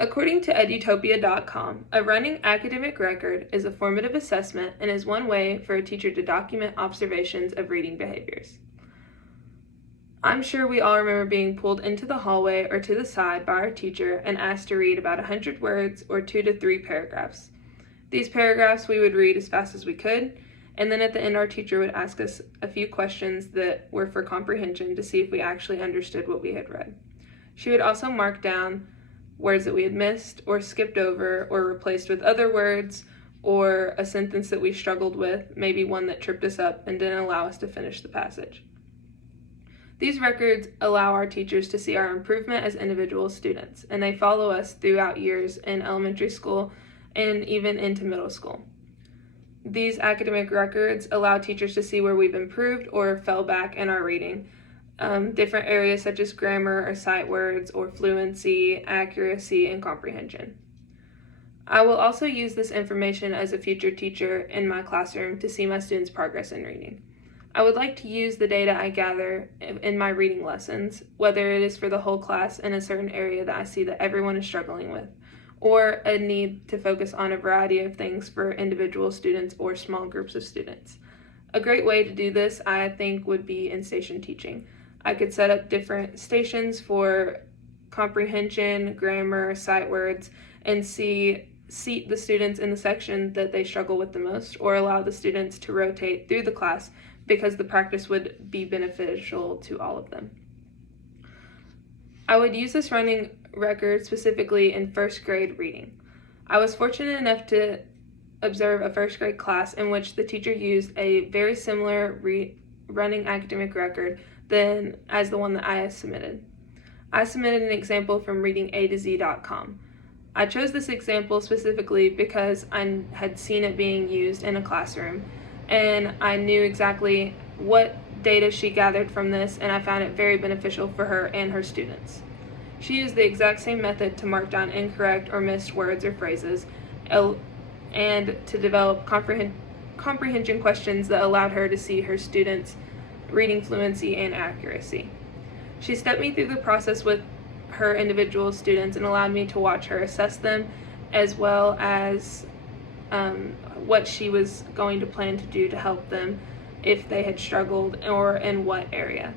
According to edutopia.com, a running academic record is a formative assessment and is one way for a teacher to document observations of reading behaviors. I'm sure we all remember being pulled into the hallway or to the side by our teacher and asked to read about 100 words or 2 to 3 paragraphs. These paragraphs we would read as fast as we could, and then at the end our teacher would ask us a few questions that were for comprehension to see if we actually understood what we had read. She would also mark down words that we had missed or skipped over or replaced with other words, or a sentence that we struggled with, maybe one that tripped us up and didn't allow us to finish the passage. These records allow our teachers to see our improvement as individual students, and they follow us throughout years in elementary school and even into middle school. These academic records allow teachers to see where we've improved or fell back in our reading. Different areas such as grammar or sight words or fluency, accuracy, and comprehension. I will also use this information as a future teacher in my classroom to see my students' progress in reading. I would like to use the data I gather in my reading lessons, whether it is for the whole class in a certain area that I see that everyone is struggling with, or a need to focus on a variety of things for individual students or small groups of students. A great way to do this, I think, would be in station teaching. I could set up different stations for comprehension, grammar, sight words, and seat the students in the section that they struggle with the most, or allow the students to rotate through the class because the practice would be beneficial to all of them. I would use this running record specifically in first grade reading. I was fortunate enough to observe a first grade class in which the teacher used a very similar running academic record as the one that I submitted. I submitted an example from readingatoz.com. I chose this example specifically because I had seen it being used in a classroom, and I knew exactly what data she gathered from this, and I found it very beneficial for her and her students. She used the exact same method to mark down incorrect or missed words or phrases, and to develop comprehension questions that allowed her to see her students' reading fluency and accuracy. She stepped me through the process with her individual students and allowed me to watch her assess them, as well as what she was going to plan to do to help them if they had struggled or in what area.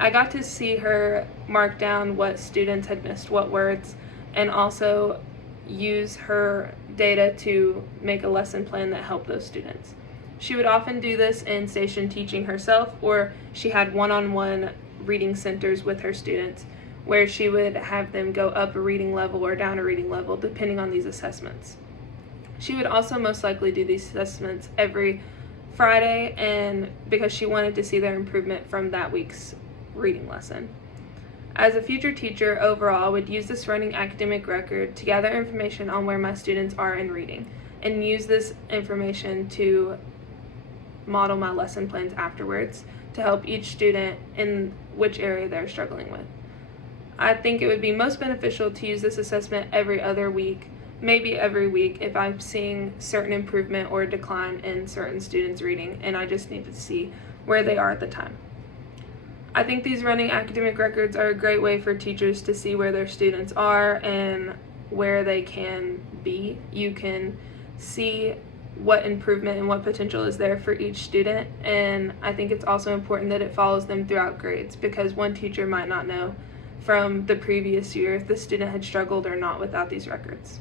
I got to see her mark down what students had missed, what words, and also use her data to make a lesson plan that helped those students. She would often do this in station teaching herself, or she had one-on-one reading centers with her students where she would have them go up a reading level or down a reading level depending on these assessments. She would also most likely do these assessments every Friday, and because she wanted to see their improvement from that week's reading lesson. As a future teacher overall, I would use this running academic record to gather information on where my students are in reading, and use this information to model my lesson plans afterwards to help each student in which area they're struggling with. I think it would be most beneficial to use this assessment every other week, maybe every week, if I'm seeing certain improvement or decline in certain students' reading and I just need to see where they are at the time. I think these running academic records are a great way for teachers to see where their students are and where they can be. You can see what improvement and what potential is there for each student, and I think it's also important that it follows them throughout grades, because one teacher might not know from the previous year if the student had struggled or not without these records.